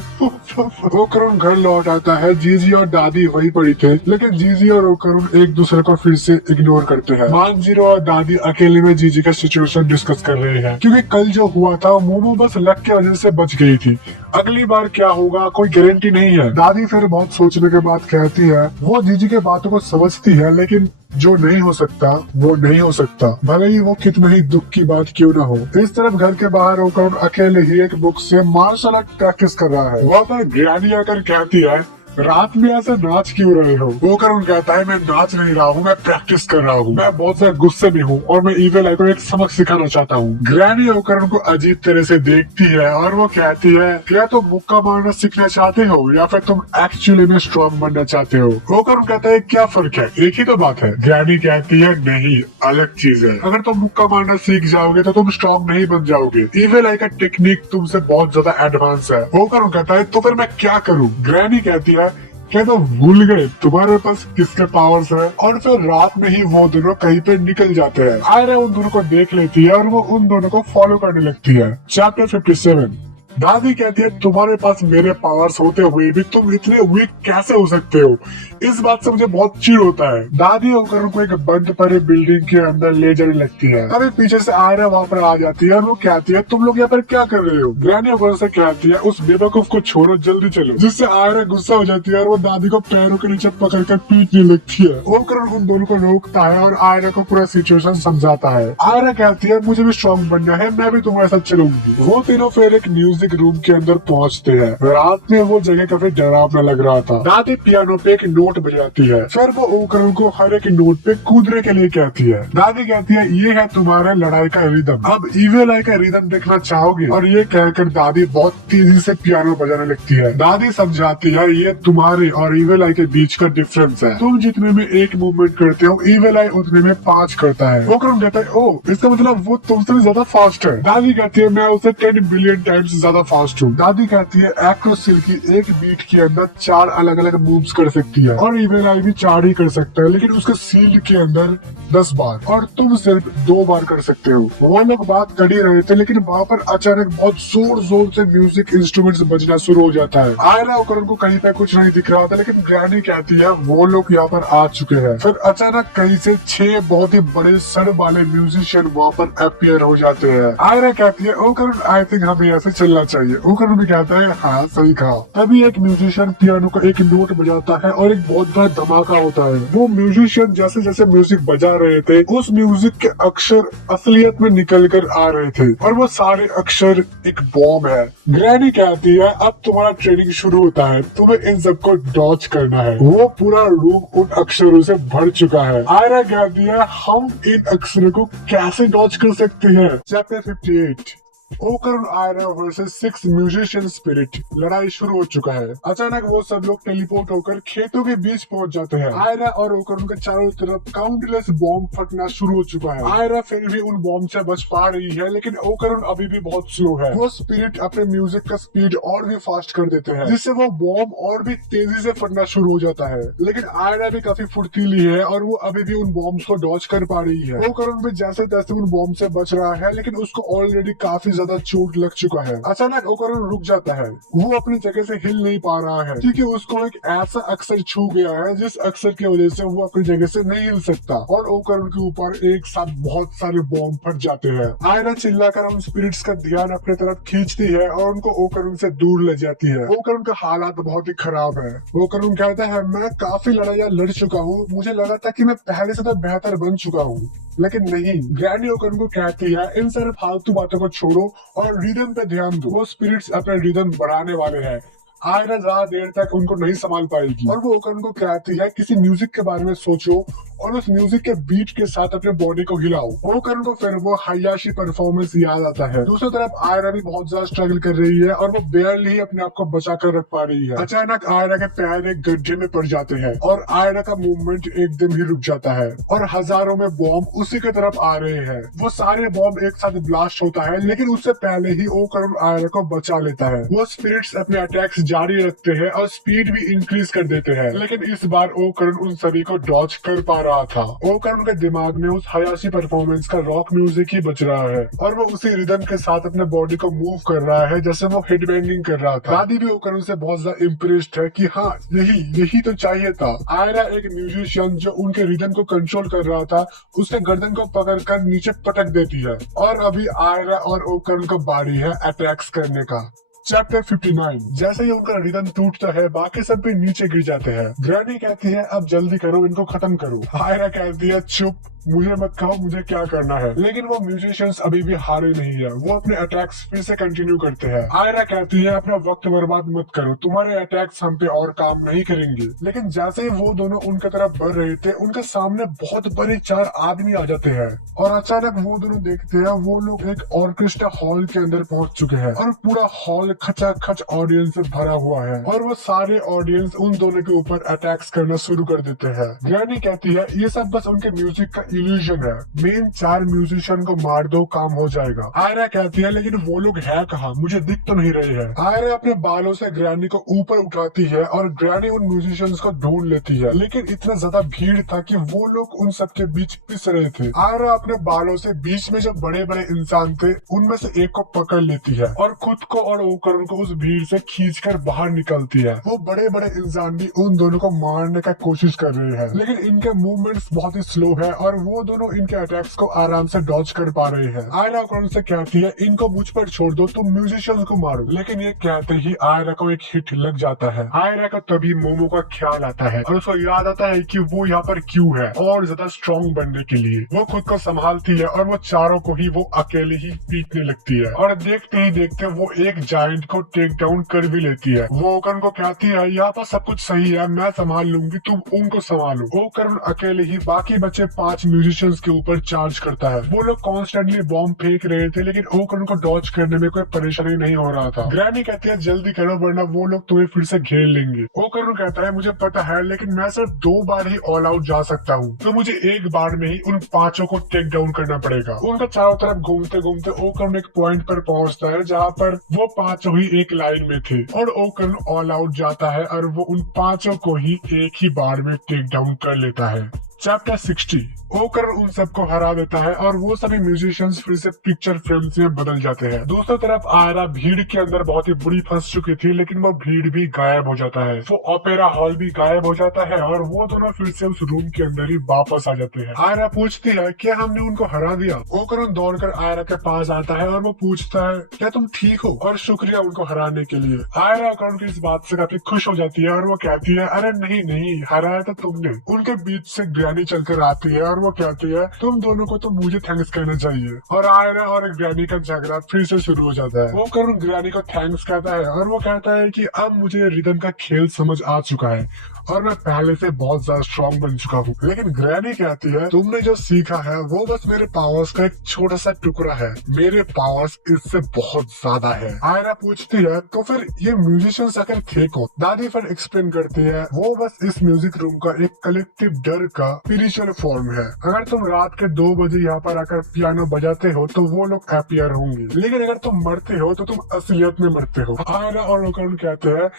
ओकरण घर लौट आता है। जीजी और दादी वही पड़ी थे, लेकिन जीजी और ओकरुन एक दूसरे को फिर से इग्नोर करते हैं। मानजीरो और दादी अकेले में जीजी का सिचुएशन डिस्कस कर रहे हैं, क्योंकि कल जो हुआ था मोमो बस लक की वजह से बच गई थी। अगली बार क्या होगा कोई गारंटी नहीं है। दादी फिर बहुत सोचने के बाद कहती है वो जीजी के बातों को समझती है, लेकिन जो नहीं हो सकता वो नहीं हो सकता, भले ही वो कितना ही दुख की बात क्यों ना हो। इस तरफ घर के बाहर होकर अकेले ही एक बुक से मार्शल आर्ट प्रैक्टिस कर रहा है। वहाँ पर ग्रैनी आकर कहती है रात में ऐसे नाच क्यों रहे हो? ओकरुन कहता है मैं नाच नहीं रहा हूँ, मैं प्रैक्टिस कर रहा हूँ। मैं बहुत ज्यादा गुस्से में हूँ और मैं इविल आई को एक सबक सिखाना चाहता हूँ। ग्रैनी ओकरुन को अजीब तरह से देखती है और वो कहती है क्या तुम मुक्का मारना सीखना चाहते हो या फिर तुम एक्चुअली में स्ट्रॉन्ग बनना चाहते हो? ओकरुन कहता है क्या फर्क है, एक ही तो बात है। ग्रैनी कहती है नहीं, अलग चीज है। अगर तुम मुक्का मारना सीख जाओगे तो तुम स्ट्रॉन्ग नहीं बन जाओगे। इविल आई का टेक्निक तुमसे बहुत ज्यादा एडवांस है। ओकरुन कहता है तो फिर मैं क्या करूँ? ग्रैनी कहती है क्या तो भूल गए तुम्हारे पास किसके पावर्स है? और फिर रात में ही वो दोनों कहीं पे निकल जाते हैं। आयरा उन दोनों को देख लेती है और वो उन दोनों को फॉलो करने लगती है। चैप्टर 57। दादी कहती है तुम्हारे पास मेरे पावर्स होते हुए भी तुम इतने वीक कैसे हो सकते हो? इस बात से मुझे बहुत चिढ़ होता है। दादी ओकरुन को एक बंद पड़े बिल्डिंग के अंदर ले जाने लगती है। तभी पीछे से आयरा वहाँ पर आ जाती है और वो कहती है तुम लोग यहाँ पर क्या कर रहे हो? ग्रैनी ओकरुन से कहती है उस बेवकूफ को छोड़ो, जल्दी चलो। जिससे आयरा गुस्सा हो जाती है और वो दादी को पैरों के नीचे पकड़कर पीटने लगती है। ओकरुन उन दोनों को रोकता है और आयरा को पूरा सिचुएशन समझाता है। आयरा कहती है मुझे भी स्ट्रॉन्ग बनना है, मैं भी तुम्हारे साथ चलूंगी। वो तीनों फिर एक म्यूजिक रूम के अंदर पहुंचते हैं। रात में वो जगह काफी डरावना लग रहा था। दादी पियानो पे एक नोट बजाती है, फिर वो ओकरुन को हर एक नोट पे कूदने के लिए कहती है। दादी कहती है ये है तुम्हारे लड़ाई का रिदम, अब इविल आई का रिदम देखना चाहोगे? और ये कहकर दादी बहुत तेजी से पियानो बजाने लगती है। दादी समझाती है ये तुम्हारे और इविल आई के बीच का डिफरेंस है, तुम जितने में एक मूवमेंट करते हो इविल आई उतने में 5 करता है। ओकरुन कहता है ओ इसका मतलब वो तुमसे भी ज्यादा फास्ट है। दादी कहती है मैं उसे 10 बिलियन टाइम्स ज्यादा फास्ट हूँ। दादी कहती है एक्रोसिल की एक बीट के अंदर 4 अलग अलग मूव्स कर सकती है और इविल आई भी 4 ही कर सकता है, लेकिन उसके सील के अंदर 10 बार और तुम सिर्फ 2 बार कर सकते हो। वो लोग बात कर ही रहे थे, लेकिन वहाँ पर अचानक बहुत जोर जोर से म्यूजिक इंस्ट्रूमेंट्स बजना शुरू हो जाता है। आयरा ओकरुन को कहीं पे कुछ नहीं दिख रहा था, लेकिन ग्रैनी कहती है वो लोग यहाँ पर आ चुके हैं। फिर अचानक कहीं से 6 बहुत ही बड़े सर वाले म्यूजिशियन वहाँ पर अपीयर हो जाते हैं। आयरा कहती है ओकरुन आई थिंक हमें ऐसे चलना चाहिए। ओकरुन भी कहता है हाँ सही कहा। तभी एक म्यूजिशियन पियानो का एक नोट बजाता है और एक बहुत बड़ा धमाका होता है। वो म्यूजिशियन जैसे जैसे म्यूजिक बजा रहे थे उस म्यूजिक के अक्षर असलियत में निकल कर आ रहे थे और वो सारे अक्षर एक बॉम्ब है। ग्रैनी कहती है अब तुम्हारा ट्रेनिंग शुरू होता है, तुम्हें इन सबको डॉच करना है। वो पूरा रूम उन अक्षरों से भर चुका है। आयरा कहती है हम इन अक्षरों को कैसे डॉच कर सकते हैं? Chapter 58। Okarun Aira versus 6 musician spirit. लड़ाई शुरू हो चुका है। अचानक वो सब लोग टेलीपोर्ट होकर खेतों के बीच पहुंच जाते हैं। आयरा और ओकरुन के चारों तरफ काउंटलेस बॉम्ब फटना शुरू हो चुका है। आयरा फिर भी उन बॉम्ब से बच पा रही है, लेकिन ओकरुन अभी भी बहुत स्लो है। वो स्पिरिट अपने म्यूजिक का स्पीड और भी फास्ट कर देते हैं, जिससे वो बॉम्ब और भी तेजी से फटना शुरू हो जाता है। लेकिन आयरा भी काफी फुर्तीली है और वो अभी भी उन बॉम्ब को डॉच कर पा रही है। ओकरुन भी जैसे तैसे उन बॉम्ब से बच रहा है, लेकिन उसको ऑलरेडी काफी ज्यादा चोट लग चुका है। अचानक ओकरुन रुक जाता है। वो अपनी जगह से हिल नहीं पा रहा है, क्योंकि उसको एक ऐसा अक्षर छू गया है जिस अक्षर की वजह से वो अपनी जगह से नहीं हिल सकता और ओकरुन के ऊपर एक साथ बहुत सारे बॉम्ब फट जाते हैं। आयरा चिल्लाकर उन स्पिरिट्स का ध्यान अपने तरफ खींचती है और उनको ओकरुन से दूर ले जाती है। ओकरुन का हालात बहुत ही खराब है। ओकरुन कहता है मैं काफी लड़ाइयाँ लड़ चुका हूँ, मुझे लगा था कि मैं पहले से तो बेहतर बन चुका हूँ, लेकिन नहीं। ग्रैनी ओकरुन को कहती है इन सारे फालतू बातों को छोड़ो और रिदम पे ध्यान दो। वो स्पिरिट्स अपने रिदम बढ़ाने वाले हैं। आयरा ज्यादा देर तक उनको नहीं संभाल पाएगी और वो ओकरुन को कहती है किसी म्यूजिक के बारे में सोचो और उस म्यूजिक के बीट के साथ अपने बॉडी को हिलाओ। ओकरुन को फिर वो हायाशी परफॉर्मेंस याद आता है। दूसरी तरफ आयरा भी बहुत ज्यादा स्ट्रगल कर रही है और वो बेयरली ही अपने आप को बचा कर रख पा रही है। अचानक आयरा के पैर एक गड्ढे में पड़ जाते हैं और आयरा का मूवमेंट एकदम ही रुक जाता है और हजारों में बॉम्ब उसी की तरफ आ रहे हैं। वो सारे बॉम्ब एक साथ ब्लास्ट होता है, लेकिन उससे पहले ही ओकरुन आयरा को बचा लेता है। वो स्पिरिट्स अपने अटैक्स जारी रखते हैं और स्पीड भी इंक्रीज कर देते हैं। लेकिन इस बार ओकरण उन सभी को डॉज कर पा रहा था। ओकरण के दिमाग में उस हयाशी परफॉर्मेंस का रॉक म्यूजिक ही बज रहा है और वो उसी रिदम के साथ अपने बॉडी को मूव कर रहा है जैसे वो हेडबैंगिंग कर रहा था। दादी भी ओकरण से बहुत ज्यादा इम्प्रेस्ड है कि हाँ यही तो चाहिए था। आयरा एक म्यूजिशियन जो उनके रिदम को कंट्रोल कर रहा था उसके गर्दन को पकड़कर नीचे पटक देती है और अभी आयरा और ओकरण को बारी है अटैक्स करने का। चैप्टर 59। जैसे ही उनका रिदम टूटता है बाकी सब भी नीचे गिर जाते हैं। ग्रैनी कहती है अब जल्दी करो, इनको खत्म करो। आयरा कहती है चुप, मुझे मत कहो मुझे क्या करना है। लेकिन वो म्यूजिशियंस अभी भी हारे नहीं है, वो अपने अटैक्स फिर से कंटिन्यू करते हैं। आयरा कहती है अपना वक्त बर्बाद मत करो, तुम्हारे अटैक्स हम पे और काम नहीं करेंगे। लेकिन जैसे ही वो दोनों उनकी तरफ बढ़ रहे थे उनके सामने बहुत बड़े 4 आदमी आ जाते हैं और अचानक वो दोनों देखते हैं वो लोग एक ऑर्केस्ट्रा हॉल के अंदर पहुंच चुके हैं और पूरा हॉल खचाखच ऑडियंस से भरा हुआ है और वो सारे ऑडियंस उन दोनों के ऊपर अटैक्स करना शुरू कर देते हैं। ग्रैनी कहती है ये सब बस उनके म्यूजिक का इल्यूजन है, मेन 4 म्यूजिशियन को मार दो काम हो जाएगा। आयरा कहती है लेकिन वो लोग है कहाँ, मुझे दिख तो नहीं रहे हैं। आयरा अपने बालों से ग्रैनी को ऊपर उठाती है और ग्रैनी उन म्यूजिशियंस को ढूंढ लेती है लेकिन इतना ज्यादा भीड़ था कि वो लोग उन सबके बीच पिस रहे थे। आयरा अपने बालों से बीच में जो बड़े बड़े इंसान थे उनमें से एक को पकड़ लेती है और खुद को और ओकरण को उस भीड़ से खींचकर बाहर निकलती है। वो बड़े बड़े इंसान भी उन दोनों को मारने का कोशिश कर रहे हैं लेकिन इनके मूवमेंट्स बहुत ही स्लो है और वो दोनों इनके अटैक्स को आराम से डॉज कर पा रहे हैं। आयरा ओकरण से कहती है इनको मुझ पर छोड़ दो, तुम म्यूजिशियंस को मारो। लेकिन ये कहते ही आयरा को एक हिट लग जाता है। आयरा का तभी मोमो का ख्याल आता है और उसको याद आता है कि वो यहाँ पर क्यों है और ज्यादा स्ट्रॉन्ग बनने के लिए। वो खुद को संभालती है और वो चारों को ही वो अकेले ही पीटने लगती है और देखते ही देखते वो एक जायंट को टेक डाउन कर भी लेती है। वो ओकरण को कहती है यहाँ पर सब कुछ सही है, मैं संभाल लूंगी, तुम उनको संभालो। ओकरण अकेले ही बाकी बचे 5 म्यूजिशियंस के ऊपर चार्ज करता है। वो लोग कॉन्स्टेंटली बॉम्ब फेंक रहे थे लेकिन ओकरण को डॉज करने में कोई परेशानी नहीं हो रहा था। ग्रैनी कहती है जल्दी करो वरना वो लोग तुम्हें फिर से घेर लेंगे। ओकरण कहता है मुझे पता है लेकिन मैं सिर्फ 2 बार ही ऑल आउट जा सकता हूँ तो मुझे एक बार में ही उन 5 को टेक डाउन करना पड़ेगा। उनका चारों तरफ घूमते घूमते ओकरण एक पॉइंट पर पहुँचता है जहाँ पर वो 5 ही एक लाइन में थे और ओकरण ऑल आउट जाता है और वो उन 5 को ही एक ही बार में टेक डाउन कर लेता है। चैप्टर 60। ओकरण उन सबको हरा देता है और वो सभी म्यूजिशियंस फिर से पिक्चर फ्रेम्स में बदल जाते हैं। दूसरी तरफ आयरा भीड़ के अंदर बहुत ही बुरी फंस चुकी थी लेकिन वो भीड़ भी गायब हो जाता है। वो ओपेरा हॉल भी गायब हो जाता है और वो दोनों फिर से उस रूम के अंदर ही वापस आ जाते हैं। आयरा पूछती है क्या हमने उनको हरा दिया। ओकरण दौड़कर आयरा के पास आता है और वो पूछता है क्या तुम ठीक हो और शुक्रिया उनको हराने के लिए। आयरा ओकरण की इस बात से काफी खुश हो जाती है और वो कहती है अरे नहीं हराया तो तुमने। उनके बीच से ग्रैनी चलकर आती है और वो कहती है तुम दोनों को तो मुझे थैंक्स कहना चाहिए। और आयरा और ग्रैनी का झगड़ा फिर से शुरू हो जाता है। वो ओकरण ग्रैनी को थैंक्स कहता है और वो कहता है कि अब मुझे रिदम का खेल समझ आ चुका है और मैं पहले से बहुत ज्यादा स्ट्रॉन्ग बन चुका हूँ। लेकिन ग्रैनी कहती है तुमने जो सीखा है वो बस मेरे पावर्स का एक छोटा सा टुकड़ा है, मेरे पावर्स इससे बहुत ज्यादा है। आयरा पूछती है तो फिर ये म्यूजिशियंस आखिर थे कौन। दादी फिर एक्सप्लेन करती है वो बस इस म्यूजिक रूम का एक कलेक्टिव डर का स्पिरिचुअल फॉर्म है। अगर तुम रात के 2 बजे यहाँ पर आकर पियानो बजाते हो तो वो लोग अपीयर होंगे लेकिन अगर तुम मरते हो तो तुम असलियत में मरते हो। आयरा और ओकरण कहते हैं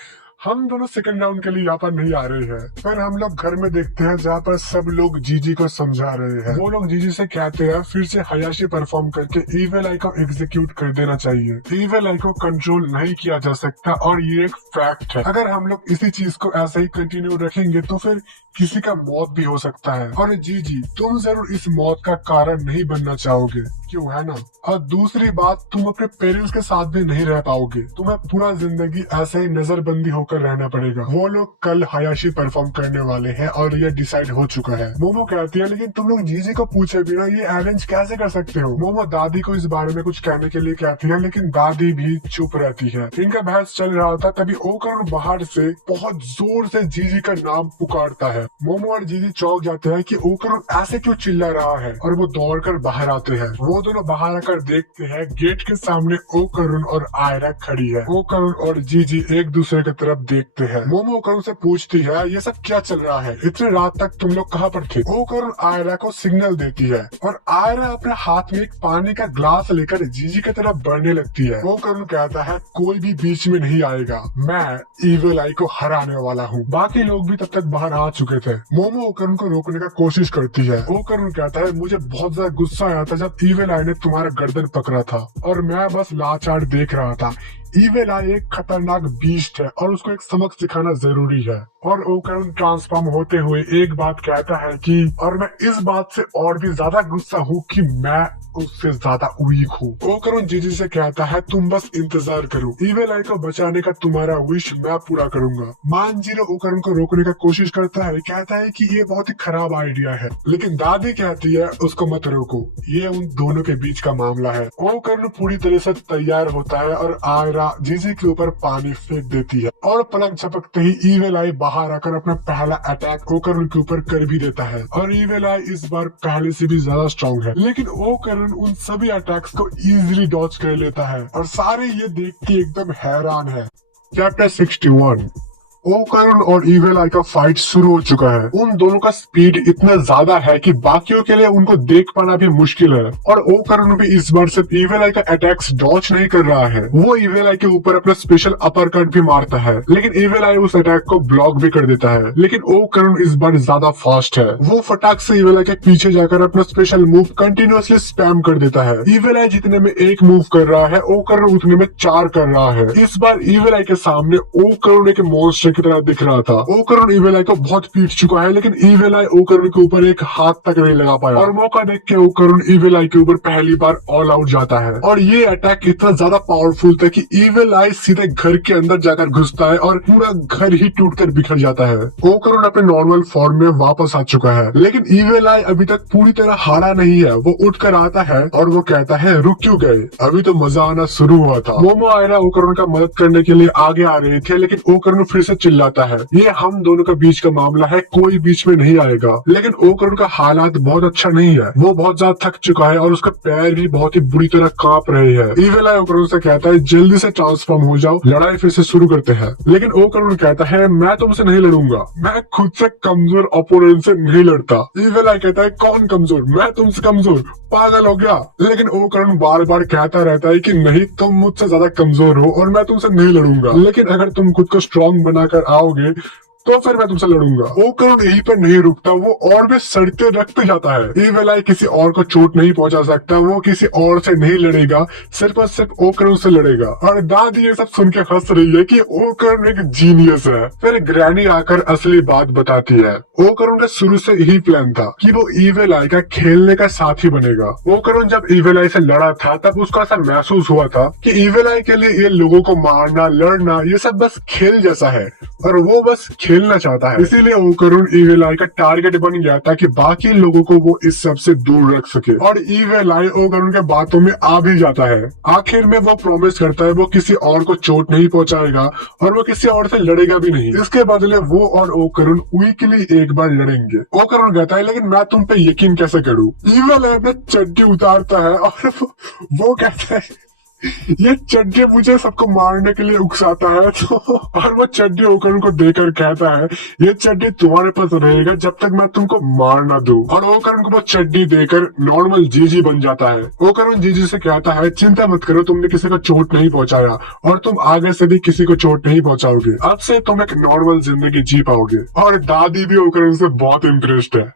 हम दोनों सेकंड राउंड के लिए यहाँ पर नहीं आ रहे हैं पर हम लोग घर में देखते हैं जहाँ पर सब लोग जीजी को समझा रहे हैं। वो लोग जीजी से कहते हैं फिर से हयाशी परफॉर्म करके इविल आई को एग्जीक्यूट कर देना चाहिए। इविल आई को कंट्रोल नहीं किया जा सकता और ये एक फैक्ट है। अगर हम लोग इसी चीज को ऐसे ही कंटिन्यू रखेंगे तो फिर किसी का मौत भी हो सकता है और जीजी तुम जरूर इस मौत का कारण नहीं बनना चाहोगे, क्यों है ना। और दूसरी बात तुम अपने पेरेंट्स के साथ भी नहीं रह पाओगे, तुम्हें पूरा जिंदगी ऐसे ही नजरबंदी होकर रहना पड़ेगा। वो लोग कल हयाशी परफॉर्म करने वाले हैं और ये डिसाइड हो चुका है। मोमो कहती है लेकिन तुम लोग जीजी को पूछे बिना ये अरेंज कैसे कर सकते हो। मोमो दादी को इस बारे में कुछ कहने के लिए कहती है लेकिन दादी भी चुप रहती है। इनका बहस चल रहा था तभी ओकरण बाहर से बहुत जोर से जीजी का नाम पुकारता है। मोमो और जीजी चौंक जाते हैं कि ओकरण ऐसे क्यों चिल्ला रहा है और वो दौड़कर बाहर आते हैं। वो वो दोनों बाहर आकर देखते हैं गेट के सामने ओकरुन और आयरा खड़ी है। ओकरुन और जीजी एक दूसरे की तरफ देखते हैं। मोमो ओकरुन से पूछती है ये सब क्या चल रहा है, इतनी रात तक तुम लोग कहाँ पर थे। ओकरुन आयरा को सिग्नल देती है और आयरा अपने हाथ में एक पानी का ग्लास लेकर जीजी की तरफ बढ़ने लगती है। ओकरुन कहता है कोई भी बीच में नहीं आएगा, मैं इविल आई को हराने वाला हूँ। बाकी लोग भी तब तक बाहर आ चुके थे। मोमो ओकरुन को रोकने का कोशिश करती है। ओकरुन कहता है मुझे बहुत ज्यादा गुस्सा आया था जब इविल आई ने तुम्हारा गर्दन पकड़ा था और मैं बस लाचार देख रहा था। इविल आई एक खतरनाक बीस्ट है और उसको एक सबक सिखाना जरूरी है। और ओकरुन ट्रांसफॉर्म होते हुए एक बात कहता है कि और मैं इस बात से और भी ज्यादा गुस्सा हूँ कि मैं उससे ज्यादा वीक हूँ। ओकरुन जीजी से कहता है तुम बस इंतजार करो, इविल आई को बचाने का तुम्हारा विश मैं पूरा करूंगा। मानजीरो ओकरुन को रोकने का कोशिश करता है, कहता है कि ये बहुत ही खराब आइडिया है, लेकिन दादी कहती है उसको मत रोको, ये उन दोनों के बीच का मामला है। ओकरुन पूरी तरह से तैयार होता है और आयरा जीजी के ऊपर पानी फेंक देती है और पलक झपकते ही इविल आई बाहर आकर अपना पहला अटैक ओकरुन के ऊपर कर भी देता है। और इविल आई इस बार पहले से भी ज्यादा स्ट्रॉन्ग है, लेकिन ओकरुन उन सभी अटैक्स को इजीली डॉज कर लेता है और सारे ये देख के एकदम हैरान है। चैप्टर 61। ओकरुन और इविल आई का फाइट शुरू हो चुका है। उन दोनों का स्पीड इतना ज्यादा है कि बाकियों के लिए उनको देख पाना भी मुश्किल है। और ओकरुन भी इस बार सिर्फ इविल आई का अटैक्स डॉज नहीं कर रहा है, वो इविल आई के ऊपर अपना स्पेशल अपर कट भी मारता है, लेकिन इविल आई उस अटैक को ब्लॉक भी कर देता है। लेकिन ओकरुन इस बार ज्यादा फास्ट है, वो फटाक से इविल आई के पीछे जाकर अपना स्पेशल मूव कंटिन्यूअसली स्पैम कर देता है। इविल आई जितने में एक मूव कर रहा है, ओकरुन उतने में 4 कर रहा है। इस बार इविल आई के सामने ओकरुन एक मॉन्स्टर की तरह दिख रहा था। ओकरुन इविल आई को बहुत पीट चुका है, लेकिन इविल आई ओकरुन के ऊपर एक हाथ तक नहीं लगा पाया और मौका देख के ओकरुन इविल आई के ऊपर पहली बार ऑल आउट जाता है। और ये अटैक इतना ज्यादा पावरफुल था कि इविल आई सीधे घर के अंदर जाकर घुसता है और पूरा घर ही टूटकर बिखर जाता है। ओकरुन अपने नॉर्मल फॉर्म में वापस आ चुका है, लेकिन इविल आई अभी तक पूरी तरह हारा नहीं है। वो उठकर आता है और वो कहता है रुक क्यों गए, अभी तो मजा आना शुरू हुआ था। मोमो आयरा ओकरुन का मदद करने के लिए आगे आ रहे थे, लेकिन ओकरुन फिर से चिल्लाता है ये हम दोनों के बीच का मामला है, कोई बीच में नहीं आएगा। लेकिन ओकरुन का हालात बहुत अच्छा नहीं है, वो बहुत ज्यादा थक चुका है और उसका पैर भी बहुत ही बुरी तरह कांप रहे हैं। इविल आई ओकरुन से कहता है जल्दी से ट्रांसफॉर्म हो जाओ, लड़ाई फिर से शुरू करते हैं। लेकिन ओकरुन कहता है मैं तुमसे नहीं लड़ूंगा, मैं खुद से कमजोर ओपोनेंट से नहीं लड़ता। इविल आई कहता है कौन कमजोर, मैं तुमसे कमजोर, पागल हो गया। लेकिन ओकरुन बार बार कहता रहता है कि नहीं तुम मुझसे ज्यादा कमजोर हो और मैं तुमसे नहीं लड़ूंगा, लेकिन अगर तुम खुद को स्ट्रॉन्ग बनाकर आओगे तो फिर मैं तुमसे लड़ूंगा। ओकरुन यहीं पर नहीं रुकता, वो और भी सड़ते रखते जाता है। इविल आई किसी और को चोट नहीं पहुंचा सकता, वो किसी और से नहीं लड़ेगा, सिर्फ और सिर्फ ओकरुन से लड़ेगा। और दादी ये सब सुन के हंस रही है कि ओकरुन एक जीनियस है। फिर ग्रैनी आकर असली बात बताती है। ओकरुन का शुरू से यही प्लान था कि वो इविल आई का खेलने का साथी बनेगा। ओकरुन जब इविल आई से लड़ा था तब उसको ऐसा महसूस हुआ था कि इविल आई के लिए ये लोगों को मारना लड़ना ये सब बस खेल जैसा है और वो बस खेलना चाहता है। इसीलिए ओकरुन इविल आई का टारगेट बन गया ताकि बाकी लोगों को वो इस सब से दूर रख सके। और इविल आई ओकरुन के बातों में आ भी जाता है। आखिर में वो प्रॉमिस करता है वो किसी और को चोट नहीं पहुंचाएगा और वो किसी और से लड़ेगा भी नहीं। इसके बदले वो और ओकरुन वीकली एक बार लड़ेंगे। ओकरुन कहता है लेकिन मैं तुम पे यकीन कैसे करूं। इविल आई अपने चड्डी उतारता है और वो कहता है ये चड्डी मुझे सबको मारने के लिए उकसाता है तो और वो चड्डी ओकरुन को देकर कहता है ये चड्डी तुम्हारे पास रहेगा जब तक मैं तुमको मार ना दूं। और ओकरुन को वो चड्डी देकर नॉर्मल जीजी बन जाता है। ओकरुन जीजी से कहता है चिंता मत करो, तुमने किसी को चोट नहीं पहुंचाया और तुम आगे से भी किसी को चोट नहीं पहुंचाओगे, अब से तुम एक नॉर्मल जिंदगी जी पाओगे। और दादी भी ओकरुन से बहुत इम्प्रेस्ड है।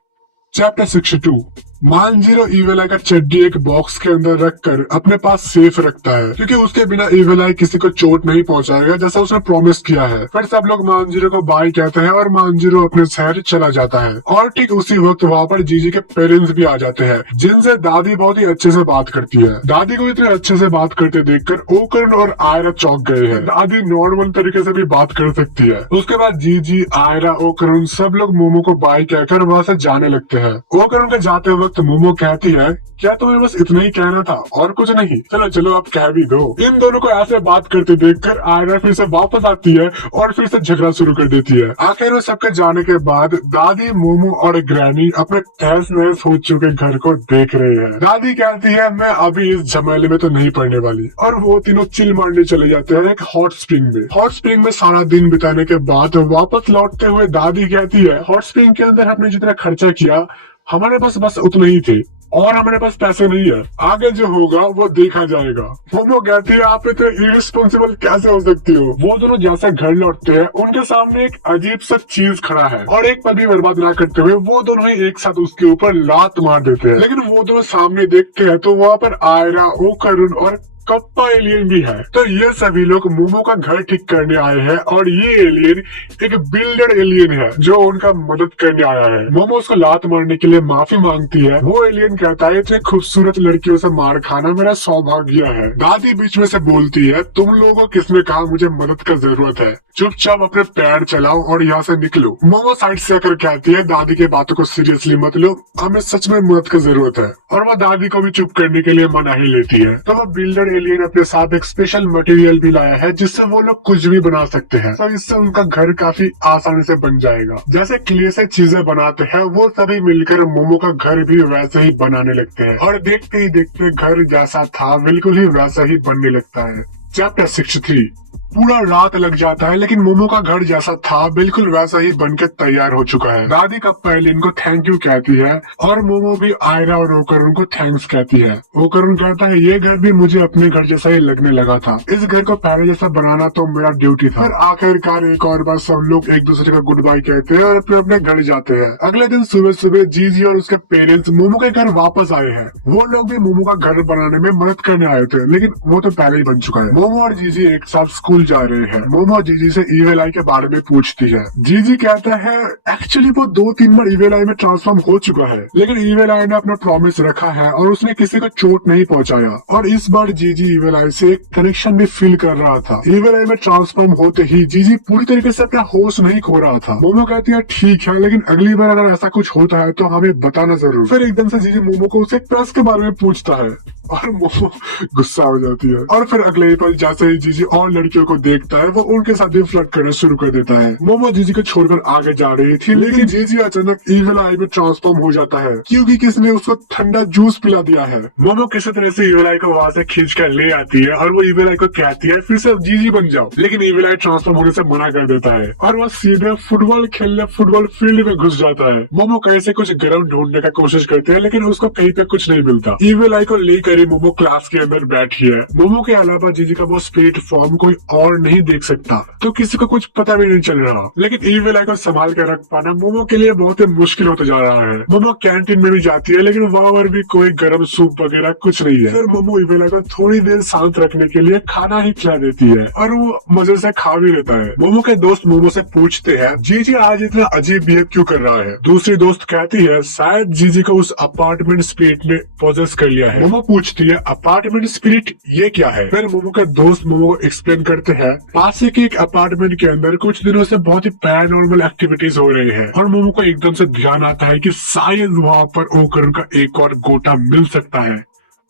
चैप्टर 62। मानजीरो इविल आई का चड्डी एक बॉक्स के अंदर रखकर अपने पास सेफ रखता है क्योंकि उसके बिना इविल आई किसी को चोट नहीं पहुंचाएगा जैसा उसने प्रॉमिस किया है। फिर सब लोग मानजीरो को बाय कहते हैं और मानजीरो अपने शहर चला जाता है। और ठीक उसी वक्त वहाँ पर जीजी के पेरेंट्स भी आ जाते हैं जिनसे दादी बहुत ही अच्छे से बात करती है। दादी को इतने अच्छे से बात करते देखकर ओकरुन और आयरा चौंक गए हैं। दादी नॉर्मल तरीके से भी बात कर सकती है। उसके बाद जीजी, आयरा, ओकरुन सब लोग मोमो को बाय कहकर वहाँ से जाने लगते हैं। ओकरुन के जाते वक्त वक्त मोमो कहती है, क्या तुम्हें बस इतना ही कहना था और कुछ नहीं? चलो चलो अब कह भी दो। इन दोनों को ऐसे बात करते देखकर आयरा फिर से वापस आती है और फिर से झगड़ा शुरू कर देती है। आखिर वो सबके जाने के बाद दादी, मोमो और ग्रैनी अपने तहस नहस हो चुके घर को देख रहे हैं। दादी कहती है, मैं अभी इस झमेले में तो नहीं पड़ने वाली, और वो तीनों चिल मारने चले जाते हैं एक हॉट स्प्रिंग में। हॉट स्प्रिंग में सारा दिन बिताने के बाद वापस लौटते हुए दादी कहती है, हॉट स्प्रिंग के अंदर हमने जितना खर्चा किया हमारे पास बस उतना ही थे और हमारे पास पैसे नहीं है, आगे जो होगा वो देखा जाएगा। मोमो कहती है, आप इतने इरिस्पॉन्सिबल कैसे हो सकती हो? वो दोनों जैसे घर लौटते हैं उनके सामने एक अजीब सा चीज खड़ा है और एक पल भी बर्बाद ना करते हुए वो दोनों ही एक साथ उसके ऊपर लात मार देते हैं। लेकिन वो दोनों सामने देखते हैं तो वहाँ पर आयरा, ओकरुन और कप्पा एलियन भी है। तो ये सभी लोग मोमो का घर ठीक करने आए हैं और ये एलियन एक बिल्डर एलियन है जो उनका मदद करने आया है। मोमो उसको लात मारने के लिए माफी मांगती है। वो एलियन कहता है, इतने खूबसूरत लड़कियों से मार खाना मेरा सौभाग्य है। दादी बीच में से बोलती है, तुम लोगों को किसने कहा मुझे मदद का जरूरत है? चुपचाप अपने पैर चलाओ और यहाँ से निकलो। मोमो साइड से आकर कहती है, दादी के बातों को सीरियसली मत लो, हमें सच में मदद की जरूरत है। और वो दादी को भी चुप करने के लिए मना ही लेती है। तो वो बिल्डर एलियन अपने साथ एक स्पेशल मटेरियल भी लाया है जिससे वो लोग कुछ भी बना सकते हैं। तो इससे उनका घर काफी आसानी से बन जाएगा। जैसे क्ले से चीजें बनाते हैं वो सभी मिलकर मोमो का घर भी वैसे ही बनाने लगते हैं और देखते ही देखते घर जैसा था बिल्कुल ही वैसा ही बनने लगता है। चैप्टर 63। पूरा रात लग जाता है लेकिन मोमो का घर जैसा था बिल्कुल वैसा ही बनकर तैयार हो चुका है। दादी कप्पा एलियन को थैंक यू कहती है और मोमो भी आयरा और ओकरुन को थैंक्स कहती है। ओकरुन कहता है, ये घर भी मुझे अपने घर जैसा ही लगने लगा था, इस घर को पहले जैसा बनाना तो मेरा ड्यूटी था। फिर आखिरकार एक और बार सब लोग एक दूसरे का गुड बाय कहते हैं और अपने अपने घर जाते हैं। अगले दिन सुबह सुबह जीजी और उसके पेरेंट्स मोमो के घर वापस आए हैं। वो लोग भी मोमो का घर बनाने में मदद करने आए थे लेकिन वो तो पहले ही बन चुका है। मोमो और जीजी एक साथ स्कूल जा रहे हैं। मोमो जीजी से ईविल आई के बारे में पूछती है। जीजी कहता है, एक्चुअली वो 2-3 बार ईविल आई में ट्रांसफॉर्म हो चुका है लेकिन ईविल आई ने अपना प्रॉमिस रखा है और उसने किसी को चोट नहीं पहुंचाया। और इस बार जीजी ईविल आई से एक कनेक्शन भी फील कर रहा था। ईविल आई में ट्रांसफॉर्म होते ही जीजी पूरी तरीके से अपना होश नहीं खो रहा था। मोमो कहती है, ठीक है लेकिन अगली बार अगर ऐसा कुछ होता है तो हमें बताना जरूर। फिर एकदम से जीजी मोमो को उसे क्रश के बारे में पूछता है और मोमो गुस्सा हो जाती है। और फिर अगले ही पल जैसे ही जीजी और लड़कियों को देखता है वो उनके साथ भी फ्लर्ट करना शुरू कर देता है। मोमो जीजी को छोड़कर आगे जा रही थी लेकिन जीजी अचानक ईविल आई में ट्रांसफॉर्म हो जाता है क्योंकि किसी ने उसको ठंडा जूस पिला दिया है। मोमो किसी तरह से ईविल आई को वहाँ से खींच कर ले आती है और वो ईविल आई को कहती है, फिर से जीजी बन जाओ। लेकिन ईविल आई ट्रांसफॉर्म होने से मना कर देता है और वो सीधे फुटबॉल खेलने फुटबॉल फील्ड में घुस जाता है। मोमो कहीं से कुछ गर्म ढूंढने का कोशिश करते हैं लेकिन उसको कहीं पे कुछ नहीं मिलता। ईविल आई को लेकर ही मोमो क्लास के अंदर बैठी है। मोमो के अलावा जीजी का वो स्पिरिट फॉर्म कोई और नहीं देख सकता तो किसी को कुछ पता भी नहीं चल रहा। लेकिन ईविल आई को संभाल कर रख पाना मोमो के लिए बहुत ही मुश्किल होता जा रहा है। मोमो कैंटीन में भी जाती है लेकिन वहाँ पर भी कोई गर्म सूप वगैरह कुछ नहीं है। फिर मोमो ईविल आई को थोड़ी देर शांत रखने के लिए खाना ही खिला देती है और वो मजे से खा भी लेता है। मोमो के दोस्त मोमो से पूछते हैं, जीजी आज इतना अजीब बिहेव क्यों कर रहा है? दूसरी दोस्त कहती है, शायद जीजी को उस अपार्टमेंट स्पिरिट ने पोजेस कर लिया है। मोमो पूछती है, अपार्टमेंट स्पिरिट ये क्या है? फिर मोमो के दोस्त मोमो एक्सप्लेन करते हैं, पास के एक अपार्टमेंट के अंदर कुछ दिनों से बहुत ही पैरानॉर्मल एक्टिविटीज हो रही है और मोमो को एकदम से ध्यान आता है कि शायद वहाँ पर ओकरुन का एक और गोटा मिल सकता है।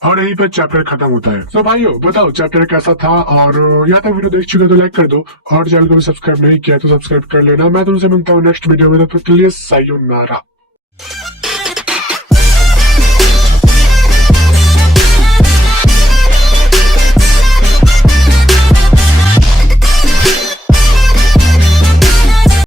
और यहीं पर चैप्टर खत्म होता है। तो भाइयों बताओ चैप्टर कैसा था, और यहाँ तक वीडियो देख चुके तो लाइक कर दो और चैनल को भी सब्सक्राइब नहीं किया तो सब्सक्राइब कर लेना। मैं तुमसे मिलता हूँ नेक्स्ट वीडियो में, तब तक के लिए सायोनारा।